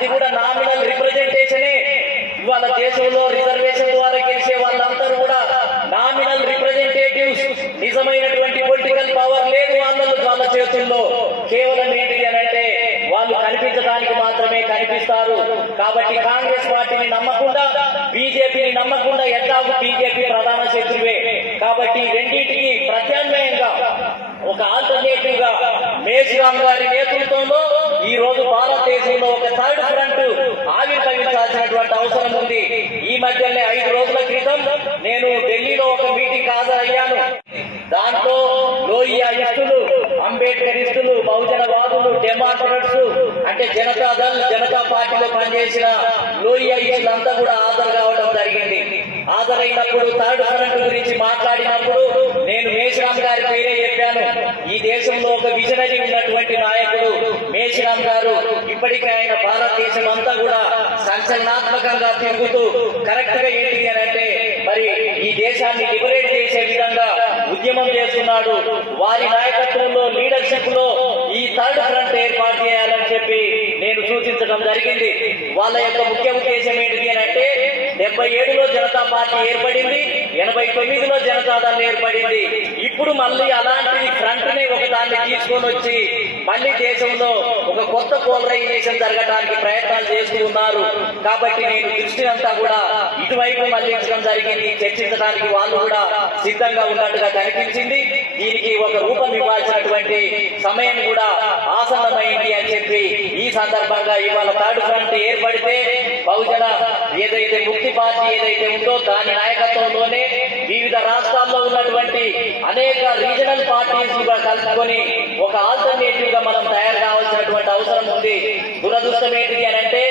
అది కూడా నామినల్ రిప్రజెంటేషనే. ఇవాళ దేశంలో రిజర్వేషన్ ద్వారా గెలిచే వాళ్ళందరూ కూడా నామినల్ రిప్రజెంటేటివ్స్. నిజమైనటువంటి పొలిటికల్ పవర్ లేదు వాళ్ళ చేతుల్లో. కేవలం ఏంటిది అని అంటే వాళ్ళు కనిపించడానికి మాత్రమే కనిపిస్తారు. కాబట్టి కాంగ్రెస్ పార్టీని నమ్మకుండా, బీజేపీని నమ్మకుండా, ఎట్లాగూ బీజేపీ ప్రధాన శత్రువే. కాబట్టి రెండింటికి ప్రత్యామ్నాయంగా ఒక ఆల్టర్నేటివ్ గా మేషరామ్ గారి నేతృత్వంలో ఈ రోజు భారతదేశంలో ఒక థర్డ్ ఫ్రంట్ ఆవిర్భవించాల్సినటువంటి అవసరం ఉంది. ఈ మధ్యనే 5 రోజుల క్రితం నేను ఢిల్లీలో ఒక మీటింగ్ హాజరయ్యాను. దాంట్లో లోహియాయిస్టులు, అంబేద్కరిస్టులు, బహుజనవాదులు, డెమోక్రాట్స్ అంటే జనతా పార్టీలో పనిచేసిన లోహియాయిస్టులంతా కూడా హాజరు కావడం జరిగింది. హాజరైనప్పుడు థర్డ్ ఫ్రంట్ గురించి మాట్లాడినప్పుడు నేను మేషరామ్ గారి పేరే చెప్పాను. ఈ దేశంలో ఒక విజనరీ ఉన్నటువంటి నాయకుడు మేషరామ్ గారు. ఇప్పటికే ఆయన భారతదేశం అంతా కూడా సంచలనాత్మకంగా తిరుగుతూ కరెక్ట్ గా ఏంటి అని అంటే మరి ఈ దేశాన్ని లిబరేట్ చేసే విధంగా ఉద్యమం చేస్తున్నాడు. వారి నాయకత్వంలో, లీడర్షిప్ లో ఈ థర్డ్ ఫ్రంట్ ఏర్పాటు చేయాలని చెప్పి నేను సూచించడం జరిగింది. వాళ్ళ యొక్క ముఖ్య ఉద్దేశం ఏంటిది అని అంటే 77లో జనతా పార్టీ ఏర్పడింది, 89లో జనతాదళ్ ఏర్పడింది. ఇప్పుడు మళ్ళీ అలాంటి ఫ్రంట్ ని ఒకదాన్ని తీసుకొని వచ్చి మళ్ళీ దేశంలో ఒక కొత్త పోలరైజేషన్ జరగడానికి ప్రయత్నాలు చేస్తూ ఉన్నారు. కాబట్టి నేను దృష్టి అంతా కూడా ఇటువైపు మళ్లించడం జరిగింది. చర్చించడానికి వాళ్ళు కూడా సిద్ధంగా ఉన్నట్టుగా కనిపించింది. దీనికి ఒక రూపం ఇవ్వాల్సినటువంటి సమయం కూడా ఆసన్నమైంది అని చెప్పి ఈ సందర్భంగా ఇవాళ థర్డ్ ఫ్రంట్ ఏర్పడితే బహుజన ఏదైతే ముక్తి పార్టీ ఏదైతే ఉందో దాని నాయకత్వంలోనే వివిధ రాష్ట్రాల్లో ఉన్నటువంటి అనేక రీజనల్ పార్టీస్ కలుపుకొని ఒక ఆల్టర్నేటివ్ గా మనం తయారు కావాల్సినటువంటి అవసరం ఉంది. దురదృష్టం ఏంటిది అని అంటే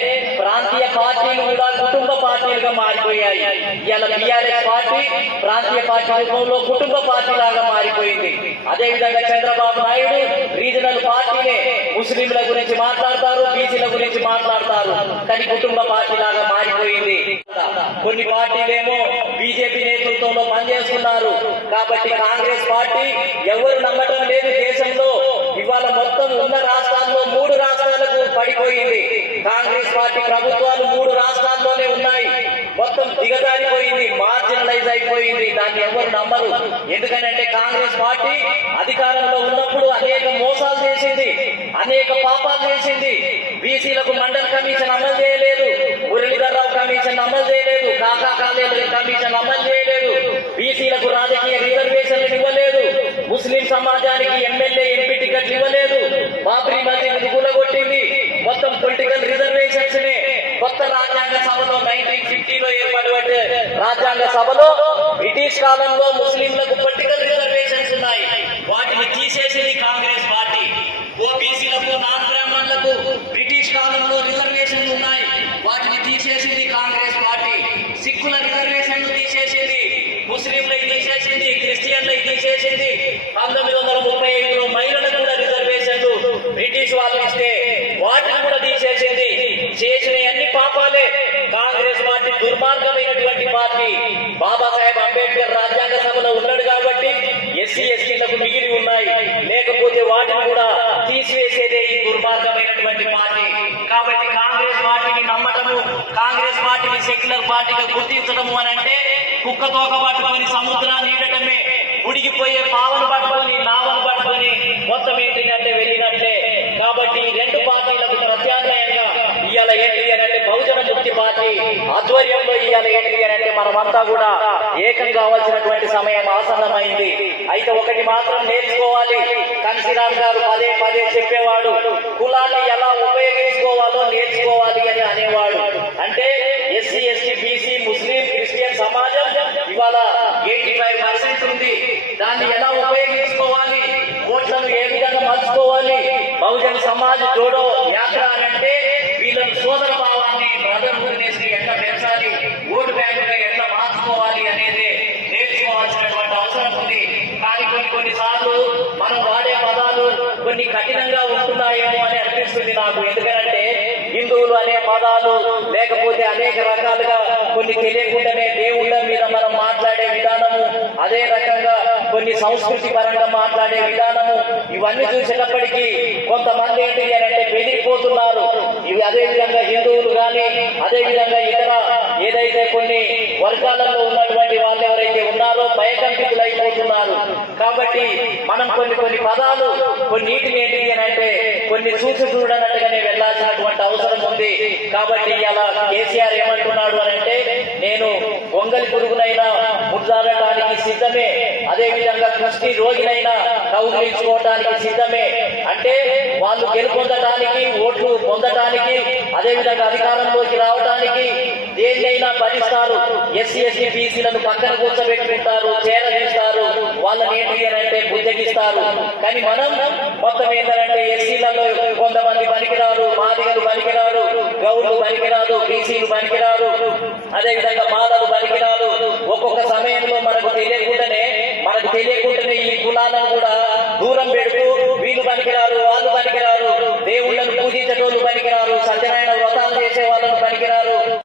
ప్రాంతీయ పార్టీలు కూడా కుటుంబ పార్టీలుగా మారిపోయాయి. ఇవాళ బీఆర్ఎస్ పార్టీ ప్రాంతీయ పార్టీ రూపంలో కుటుంబ పార్టీ లాగా మారిపోయింది. అదేవిధంగా చంద్రబాబు నాయుడు రీజనల్ పార్టీనే. ముస్లింల గురించి మాట్లాడతారు, బీసీల గురించి మాట్లాడతారు, కానీ కుటుంబ పార్టీ లాగా మారిపోయింది. కొన్ని పార్టీలేమో బీజేపీ నేతృత్వంలో పనిచేస్తున్నారు. కాబట్టి కాంగ్రెస్ పార్టీ ఎవరు నమ్మటం లేదు దేశంలో. ఇవాళ మొత్తం ఉన్న రాష్ట్రాల్లో 3 రాష్ట్రాలకు పడిపోయింది. కాంగ్రెస్ పార్టీ ప్రభుత్వాలు 3 రాష్ట్రాల్లోనే ఉన్నాయి. మొత్తం దిగజారిపోయింది, మార్జినలైజ్ అయిపోయింది. దాన్ని ఎవరు నమ్మరు. ఎందుకంటే కాంగ్రెస్ పార్టీ అధికారంలో ఉన్నప్పుడు అనేక మోసాలు చేసింది, అనేక పాపాలు చేసింది. బీసీలకు మండల్ కమిషన్ అమలు చేయలేదు, మురళీధర్రావు కమిషన్ అమలు చేయలేదు, కాకా కాలేజీ కమిషన్ అమలు చేయలేదు, బీసీలకు రాజకీయ రిజర్వేషన్లు ఇవ్వలేదు, ముస్లిం సమాజానికి ఎమ్మెల్యే ఎంపీ టికెట్లు ఇవ్వలేదు, బాబ్రీ మసీద్ కూలగొట్టింది. మొత్తం పొలిటికల్ రిజర్వేషన్స్ నే కొత్త రాజ్యాంగ సభలో 1950లో ఏర్పడే రాజ్యాంగ సభలో బ్రిటిష్ కాలంలో ముస్లింలకు పొలిటికల్ రిజర్వేషన్స్ ఉన్నాయి. వాటిని తీసేసింది కాంగ్రెస్ పార్టీ. ఓబీసీలకు, నాన్ బ్రాహ్మణులకు బ్రిటిష్ కాలంలో రిజర్వేషన్లు ఉన్నాయి. వాటిని తీసేసింది కాంగ్రెస్ పార్టీ. సిక్కుల రిజర్వేషన్లు తీసేసింది, ముస్లింలకు తీసేసింది, క్రిస్టియన్లకు తీసేసింది. 1935లో మహిళలకు కూడా రిజర్వేషన్లు బ్రిటిష్ వాళ్ళు ఇస్తే వాటిని కూడా తీసేసింది. చేసిన అన్ని పాపాలే. కాంగ్రెస్ పార్టీ దుర్మార్గమైనటువంటి పార్టీ. బాబాసాహెబ్ అంబేద్కర్ రాజ్యాంగ సభలో ఉన్నాడు కాబట్టి ఎస్సీ ఎస్టీలకు మిగిలి ఉన్నాయి, లేకపోతే వాటిని కూడా తీసివేసేదే ఈ దుర్మార్గమైనటువంటి పార్టీ. కాబట్టి కాంగ్రెస్ పార్టీని నమ్మటము, కాంగ్రెస్ పార్టీని సెక్యులర్ పార్టీగా గుర్తించడము అని అంటే కుక్క తోక పట్టుకొని సముద్రాన్ని ఈడటమే. ఉడిగిపోయే పావను పట్టుకొని, నావను పట్టుకొని మొత్తం ఏంటంటే వెళ్ళినట్లే. కాబట్టి 2 పార్టీలకు ప్రత్యామ్నాయంగా ఇవాళ ఏంటిది అని అంటే బహుజన ముక్తి పార్టీ ఆధ్వర్యంలో ఇవాళ ఏంటిది అని అంటే మనమంతా కూడా ఏకం కావాల్సినటువంటి సమయం ఆసన్నమైంది. అయితే ఒకటి మాత్రం నేర్చుకోవాలి. కన్సీరామ్ గారు పదే పదే చెప్పేవాడు, కులాన్ని ఎలా ఉపయోగించుకోవాలో నేర్చుకోవాలి అని అనేవాడు. అంటే ఎస్సీ ఎస్టీ బీసీ ముస్లిం క్రిస్టియన్ సమాజం ఇవాళ 85% ఉంది. దాన్ని ఎలా ఉపయోగించుకోవాలి, ఓట్లను ఏ విధంగా మలుచుకోవాలి, బహుజన సమాజ్ జోడో యాత్ర అని అంటే వీళ్ళని సోదర భావాన్ని, బ్రదర్హుడ్నెస్ ని ఎట్లా పెంచాలి, ఓటు బ్యాంకుగా ఎట్లా మార్చుకోవాలి అనేది నేర్చుకోవాల్సినటువంటి అవసరం ఉంది. కానీ కొన్నిసార్లు మనం వాడే పదాలు కొన్ని కఠినంగా ఉంటున్నాయేమో అని అనిపిస్తుంది నాకు. ఎందుకంటే హిందువులు అనే పదాలు, లేకపోతే అనేక రకాలుగా కొన్ని తెలియకుండానే దేవుళ్ళ మీద మనం మాట్లాడే విధానము, అదే రకంగా కొన్ని సంస్కృతి పరంగా మాట్లాడే విధానము, ఇవన్నీ చూసేటప్పటికీ కొంతమంది ఏంటి అంటే బెదిరిపోతున్నారు. అదే విధంగా హిందువులు కానీ అదే విధంగా ఇతర ఏదైతే కొన్ని వర్గాలలో ఉన్నటువంటి వాళ్ళు ఎవరైతే ఉన్నారో భయకంపితులైపోతున్నారు. కాబట్టి మనం కొన్ని పదాలు కొన్నిటిని ఏంటి అని అంటే కొన్ని చూడనట్టుగానే వెళ్లాల్సినటువంటి అవసరం ఉంది. కాబట్టి ఇలా కేసీఆర్ ఏమంటున్నాడు అని అంటే నేను గొంగలి పురుగునైనా ముద్దాడటానికి సిద్ధమే, అదే విధంగా కృష్టి రోగినైనా కౌగిలించుకోవటానికి సిద్ధమే. అంటే వాళ్ళు గెలుపొందటానికి ఓట్లు పొందటానికి అదే విధంగా అధికారంలోకి రావడానికి దేన్నైనా భరిస్తారు. ఎస్సీ ఎస్టీ బీసీలను పక్కన కూర్చోబెట్టుకుంటారు, చేరదీస్తారు, వాళ్ళని ఏంటి అని అంటే బుద్ధగిస్తారు. కానీ మనం మొత్తం ఏంటంటే ఎస్సీలలో కొంతమంది పనికిరారు, మాదిగలు పనికిరారు, గౌడ్లు పనికిరాదు, బీసీలు పనికిరారు, అదే విధంగా మాదలు పనికిరారు. ఒక్కొక్క సమయంలో మనకు తెలియకుండానే ఈ కులాలను కూడా